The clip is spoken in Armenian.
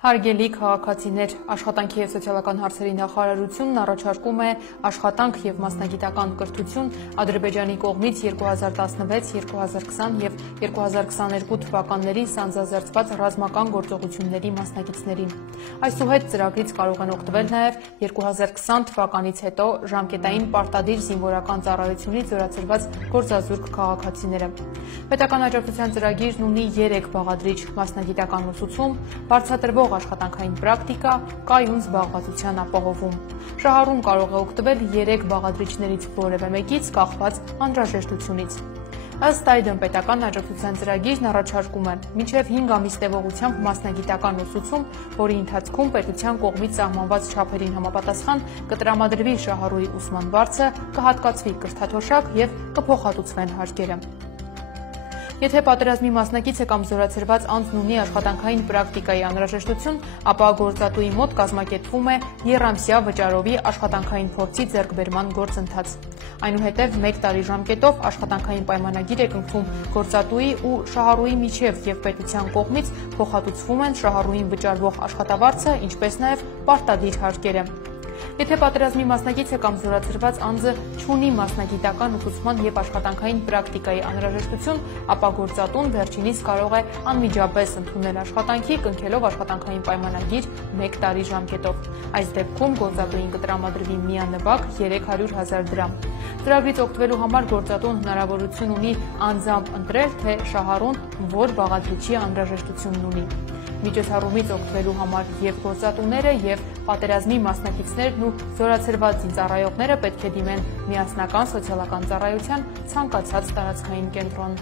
Հարգելի քաղաքացիներ, աշխատանքի և սոցիալական հարցերի նախարարությունն առաջարկում է աշխատանք և մասնագիտական կրթություն Ադրբեջանի կողմից 2016, 2020 և 2022 թվականներին սանձազերծված ռազմական գործողությունների մասնակիցներին։ Այսուհետ ծրագրից կարող են օգտվել նաև 2020 թվականից հետո ժամկետային պարտադիր զինվորական ծառայությունից զորացրված գործազուրկ քաղաքացիները։ Պետական աջակցության ծրագիրն ունի 3 բաղադրիչ՝ մասնագիտական ուսուցում, բարձրատրվող աշխատանքային պրակտիկա, կայուն զբաղվածության ապահովում։ Շահառուն կարող է օգտվել 3 բաղադրիչներից որևէ մեկից կախված անհրաժեշտությունից։ Ըստ այդմ պետական աջակցության ծրագիրն առաջարկում է մինչև 5 ամիս տևողությամբ մասնագիտական ուսուցում, որի ընթացքում պետության կողմից սահմանված չափերին համապատասխան կտրամադրվի շահառուի ուսման վարձը, կհատկացվի կրթաթոշակ և կփոխհատուցվեն հարկերը։ Եթե պատերազմի մասնակիցը կամ զորացրված անձն ունի աշխատանքային պրակտիկայի անհրաժեշտություն, ապա գործատուի մոտ կազմակերպվում է եռամսյա վճարովի աշխատանքային փորձի ձեռքբերման գործընթաց։ Այնուհետև 1 տարի ժամկետով աշխատանքային պայմանագիր է կնքվում գործատուի ու շահառուի միջև և պետության կողմից փոխհատուցվում են շահառուին վճարվող աշխատավարձը, ինչպես նաև պարտադիր հարկերը։ Եթե պատերազմի մասնակիցը կամ զորացրված անձը չունի մասնագիտական ուսուցման և աշխատանքային պրակտիկայի անհրաժեշտություն, ապա գործատուն վերջինիս կարող է անմիջապես ընդունել աշխատանքի, կնքելով աշխատանքային պայմանագիր 1 տարի ժամկետով։ Այս դեպքում գործատուին կտրամադրվի միանվագ 300,000 դրամ։ Ծրագրից օգտվելու համար գործատուն հնարավորություն ունի անձամբ ընտրել, թե շահառուն որ բաղադրիչի անհրաժեշտությունն ունի։ Միջոցառումից օգտվելու համար և գործատուները, և պատերազմի մասնակիցներն ու զորացրված զինծառայողները պետք է դիմեն միասնական սոցիալական ծառայության ցանկացած տարածքային կենտրոն։